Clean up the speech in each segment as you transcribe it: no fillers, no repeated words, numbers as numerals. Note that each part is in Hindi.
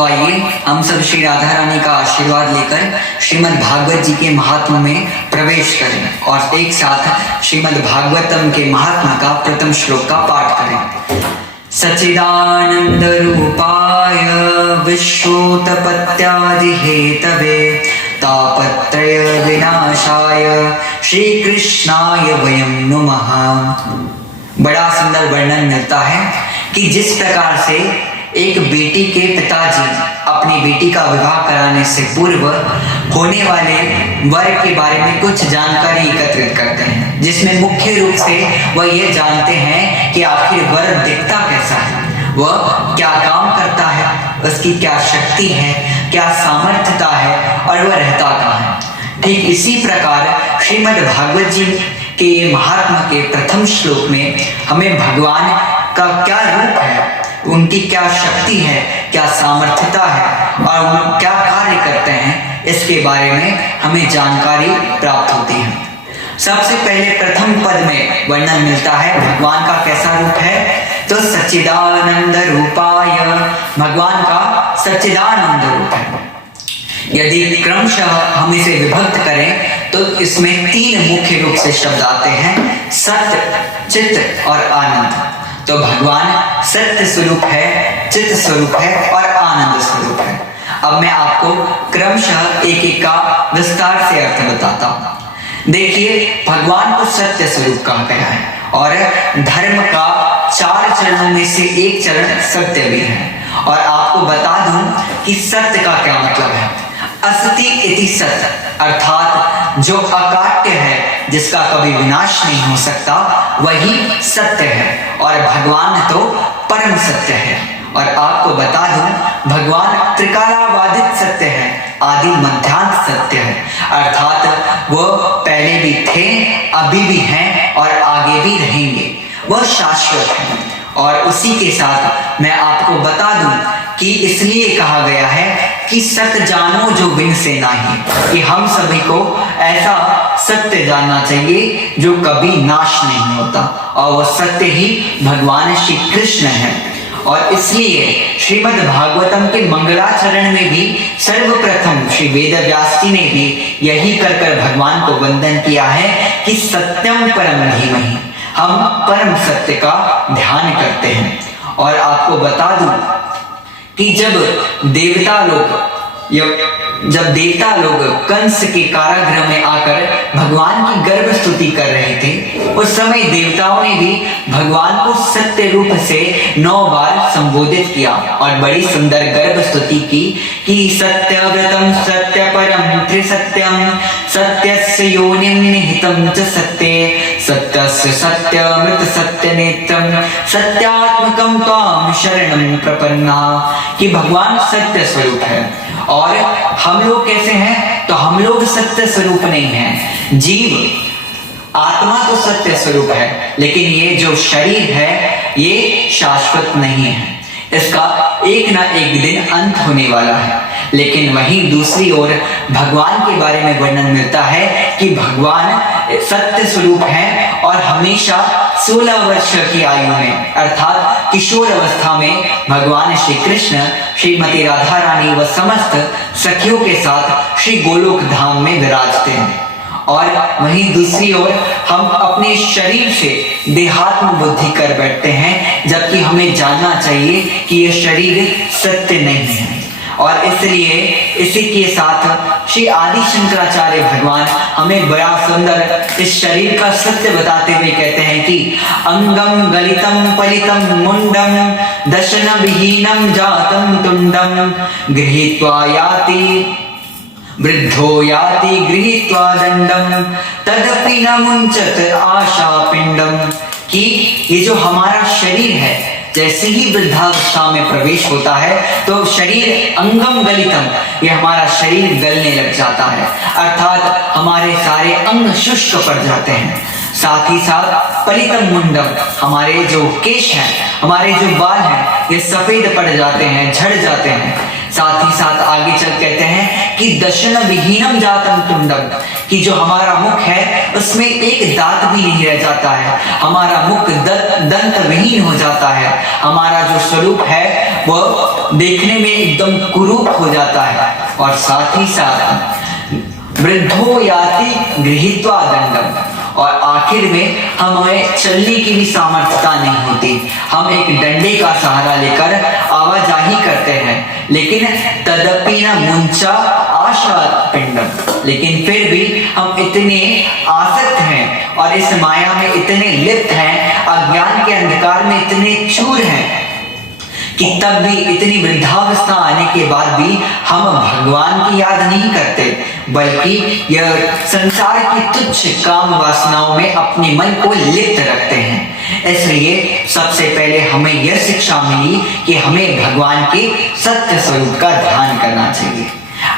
तो आइए हम सब श्री राधा रानी का आशीर्वाद लेकर श्रीमद् भागवत जी के महात्म में प्रवेश करें और एक साथ श्रीमद् भागवतम के महात्मा का प्रथम श्लोक का पाठ करें। सच्चिदानंद रूपाय विश्वोत्पत्त्यादि हेतवे तापत्रय विनाशाय श्री कृष्णाय वयं नमः। बड़ा सुंदर वर्णन मिलता है कि जिस प्रकार से एक बेटी के पिताजी अपनी बेटी का विवाह कराने से पूर्व होने वाले वर के बारे में कुछ जानकारी एकत्रित करते हैं, जिसमें मुख्य रूप से वह ये जानते हैं कि आखिर वर दिखता कैसा है, वह क्या काम करता है, उसकी क्या शक्ति है, क्या सामर्थ्यता है और वह रहता कहाँ है। ठीक इसी प्रकार श्रीमद् भागवत जी के महात्मा के प्रथम श्लोक में हमें भगवान का क्या रूप है, उनकी क्या शक्ति है, क्या सामर्थ्यता है और वो क्या कार्य करते हैं, इसके बारे में हमें जानकारी प्राप्त होती है। सबसे पहले प्रथम पद में वर्णन मिलता है भगवान का कैसा रूप है, तो सच्चिदानंद रूपाय, भगवान का सच्चिदानंद रूप है। यदि क्रमशः हम इसे विभक्त करें तो इसमें तीन मुख्य रूप से शब्द आते हैं, सत्य, चित्त और आनंद। तो भगवान सत्य स्वरूप है, चित्त स्वरूप है और आनंद स्वरूप है। अब मैं आपको क्रमशः एक एक का विस्तार से अर्थ बताता हूं। देखिए, भगवान को सत्य स्वरूप कहा गया है और धर्म का 4 चरणों में से एक चरण सत्य भी है। और आपको बता दूं कि सत्य का क्या मतलब है। अस्ति इति सत्य, अर्थात जो अकाट्य है, जिसका कभी विनाश नहीं हो सकता, वही सत्य है। और भगवान तो परम सत्य है। और आपको बता दूं, भगवान त्रिकालाबाधित सत्य है, आदि मध्यांत सत्य है, अर्थात वो पहले भी थे, अभी भी हैं और आगे भी रहेंगे। वह शाश्वत है। और उसी के साथ मैं आपको बता दूं कि इसलिए कहा गया है कि सत्य जानो जो बिन से नाही, कि हम सभी को ऐसा सत्य जानना चाहिए जो कभी नाश नहीं होता, और वह सत्य ही भगवान श्री कृष्ण है। और इसलिए श्रीमद् भागवतम के मंगलाचरण में भी सर्वप्रथम श्री वेद व्यास जी ने भी यही कर भगवान को वंदन किया है कि सत्यम परम धीमहि, हम परम सत्य का ध्यान करते हैं। और आपको बता दूं कि जब देवता लोग कंस के कारागृह में आकर भगवान की गर्भ स्तुति कर रहे थे, उस समय देवताओं ने भी भगवान को सत्य रूप से 9 बार संबोधित किया और बड़ी सुंदर गर्भ स्तुति की कि सत्यव्रतम सत्य परम त्रिसत्यम सत्यस्य योनिम निहितम च सत्ये सत्यस्य सत्यमृत सत्य नेत्रम सत्यात्मकम काम शरणम प्रपन्ना, कि भगवान सत्य स्वरूप है। और हम लोग कैसे हैं, तो हम लोग सत्य स्वरूप नहीं हैं। जीव आत्मा तो सत्य स्वरूप है, लेकिन ये जो शरीर है ये शाश्वत नहीं है, इसका एक ना एक दिन अंत होने वाला है। लेकिन वहीं दूसरी ओर भगवान के बारे में वर्णन मिलता है कि भगवान सत्य स्वरूप है और हमेशा 16 वर्ष की आयु में, अर्थात किशोर अवस्था में भगवान श्री कृष्ण श्रीमती राधा रानी व समस्त सखियों के साथ श्री गोलोक धाम में विराजते हैं। और वहीं दूसरी ओर हम अपने शरीर से देहात्म बुद्धि कर बैठते हैं, जबकि हमें जानना चाहिए कि यह शरीर सत्य नहीं है। और इसलिए इसी के साथ श्री आदि शंकराचार्य भगवान हमें बड़ा सुंदर इस शरीर का सत्य बताते हुए कहते हैं कि अंगम गलितम पलितम मुंडम दशन विहीनम जातम तुंडम गृहीत्वा याति वृद्धो याति गृहीत्वा दंडम तदपि न मुंचत आशा पिंडम, कि ये जो हमारा शरीर है, जैसे ही वृद्धावस्था में प्रवेश होता है तो शरीर अंगम गलितम, ये हमारा शरीर गलने लग जाता है, अर्थात हमारे सारे अंग शुष्क पड़ जाते हैं। साथ ही साथ पलितम मुंडम, हमारे जो केश हैं, हमारे जो बाल हैं, ये सफेद पड़ जाते हैं, झड़ जाते हैं। साथ ही साथ आगे चल कहते हैं कि दशन विहीनम जातम तुंडम, कि जो हमारा मुख है उसमें एक दांत भी नहीं रह जाता है, हमारा मुख दंत विहीन हो जाता है, हमारा जो स्वरूप है वह देखने में एकदम कुरूप हो जाता है। और साथ ही साथ वृद्धो याति गृहीत्वा दंडम, और आखिर में हमें चलने की भी सामर्थ्यता नहीं होती, हम एक डंडे का सहारा लेकर आवाजाही करते हैं, लेकिन तदपि न मुंचा आशा पिंडम, लेकिन फिर भी हम इतने आसक्त हैं और इस माया में इतने लिप्त हैं, अज्ञान के अंधकार में इतने चूर हैं कि तब भी इतनी वृद्धावस्था आने के बाद भी हम भगवान की याद नहीं करते, बल्कि यह संसार की तुच्छ काम वासनाओं में अपने मन को लिप्त रखते हैं। इसलिए सबसे पहले हमें यह शिक्षा मिली कि हमें भगवान के सत्य स्वरूप का ध्यान करना चाहिए।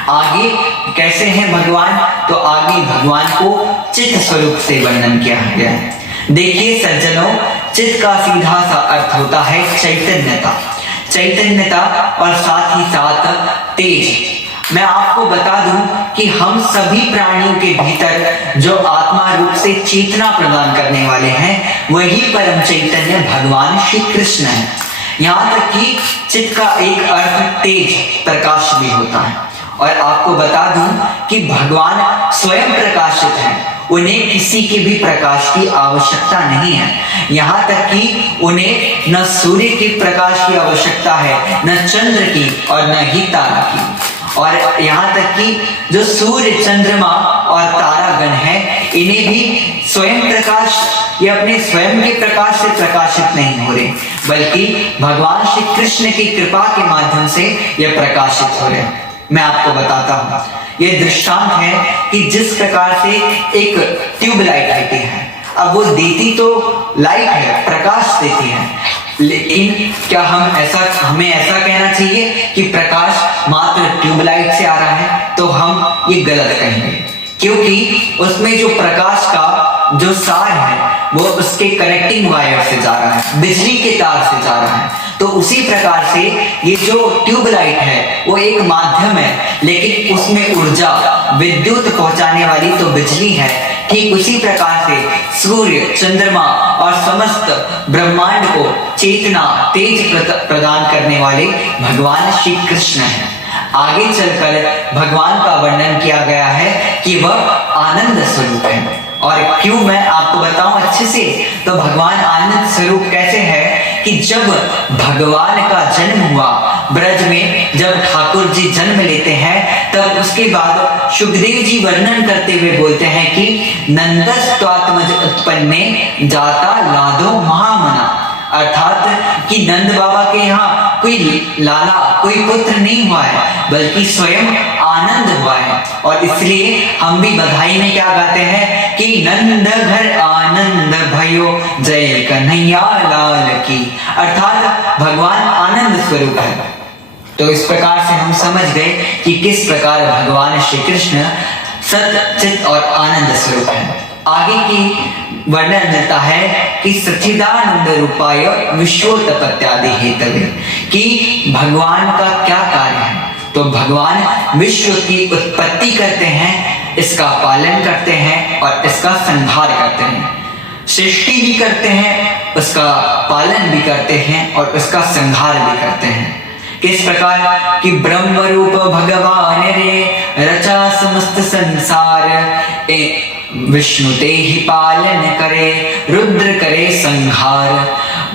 आगे कैसे हैं भगवान, तो आगे भगवान को चित्त स्वरूप से वर्णन किया गया है। देखिए सज्जनों, चित्त का सीधा सा अर्थ होता है चैतन्यता, चैतन्यता और साथ ही साथ तेज। मैं आपको बता दूं कि हम सभी प्राणियों के भीतर जो आत्मा रूप से चेतना प्रदान करने वाले हैं, वही परम चैतन्य भगवान श्री कृष्ण है। यहाँ तक कि चित्त का एक अर्थ तेज, प्रकाश भी होता है। और आपको बता दूं कि भगवान स्वयं प्रकाशित है, उन्हें किसी के भी प्रकाश की आवश्यकता नहीं है। यहाँ तक कि उन्हें न सूर्य के प्रकाश की आवश्यकता है, न चंद्र की और न ही तारा की। और यहाँ तक कि जो सूर्य, चंद्रमा और तारागण है, इन्हें भी स्वयं प्रकाश या अपने स्वयं के प्रकाश से प्रकाशित नहीं हो रहे, बल्कि भगवान श्री कृष्ण की कृपा के माध्यम से यह प्रकाशित हो रहे। मैं आपको बताता हूँ, यह दृष्टांत है कि जिस प्रकार से एक ट्यूबलाइट होती है, अब वो देती तो लाइट है, प्रकाश देती है, लेकिन क्या हमें ऐसा कहना चाहिए कि प्रकाश मात्र ट्यूबलाइट से आ रहा है? तो हम ये गलत कहेंगे, क्योंकि उसमें जो प्रकाश का जो सार है वो उसके कनेक्टिंग वायर से जा रहा है, बिजली के तार से जा रहा है। तो उसी प्रकार से ये जो ट्यूबलाइट है वो एक माध्यम है, लेकिन उसमें ऊर्जा, विद्युत पहुंचाने वाली तो बिजली है। ठीक उसी प्रकार से सूर्य, चंद्रमा और समस्त ब्रह्मांड को चेतना, तेज प्रदान करने वाले भगवान श्री कृष्ण हैं। आगे चलकर भगवान का वर्णन किया गया है कि वह आनंद स्वरूप है। और क्यों, मैं आपको बताऊं अच्छे से, तो भगवान आनंद स्वरूप कैसे है कि जब भगवान का जन्म हुआ ब्रज में, जब ठाकुर जी जन्म लेते हैं, तब उसके बाद सुखदेव जी वर्णन करते हुए बोलते हैं कि नंदस्त्वात्मज उत्पन्ने जाता लादो महामना, अर्थात कि नंद बाबा के यहाँ कोई लाला, कोई पुत्र नहीं हुआ है, बल्कि स्वयं आनंद हुआ है। और इसलिए हम भी बधाई में क्या गाते हैं कि नंद घर आनंद भयो जय कन्हैया लाल की, अर्थात भगवान आनंद स्वरूप है। तो इस प्रकार से हम समझ गए कि किस प्रकार भगवान श्री कृष्ण सत्य, चित्त और आनंद स्वरूप है। आगे की वर्णन मिलता है कि सच्चिदानंद रूपाय विश्वोत्पत्त्यादि हेतवे, कि भगवान का क्या कार्य है। तो भगवान विश्व की उत्पत्ति करते हैं, इसका पालन करते हैं और इसका संहार करते हैं, सृष्टि भी करते हैं, उसका पालन भी करते हैं और उसका संहार भी करते हैं। किस प्रकार कि ब्रह्म रूप भगवान रे रचा समस्त संसार, विष्णु ते ही पालन करे रुद्र करे संहार।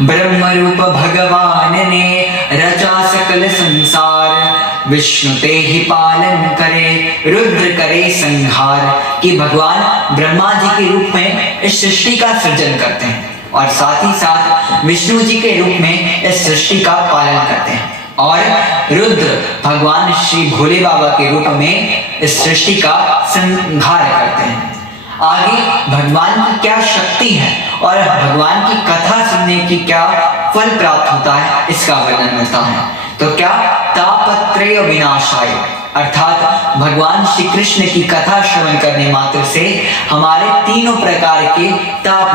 ब्रह्म रूप भगवान ने रचा सकल संसार, विष्णु ते ही पालन करे रुद्र करे संहार, कि भगवान ब्रह्मा जी के रूप में इस सृष्टि का सृजन करते हैं और साथ ही साथ विष्णु जी के रूप में इस सृष्टि का पालन करते हैं, और रुद्र भगवान श्री भोले बाबा के रूप में इस सृष्टि का संहार करते हैं। आगे भगवान की क्या शक्ति है और भगवान की कथा सुनने की क्या फल प्राप्त होता है, इसका वर्णन मिलता है। तो क्या तापत्रय विनाशाय, अर्थात भगवान श्री कृष्ण की कथा श्रवण करने मात्र से हमारे तीनों प्रकार के ताप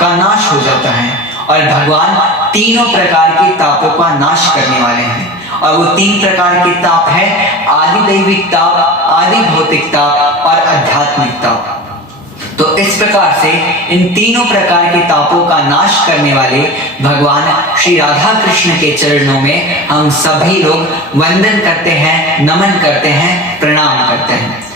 का नाश हो जाता है, और भगवान तीनों प्रकार के तापों का नाश करने वाले हैं। और वो तीन प्रकार के ताप है आदि दैविक ताप, आदि भौतिक ताप और आध्यात्मिक ताप। तो इस प्रकार से इन तीनों प्रकार के तापों का नाश करने वाले भगवान श्री राधा कृष्ण के चरणों में हम सभी लोग वंदन करते हैं, नमन करते हैं, प्रणाम करते हैं।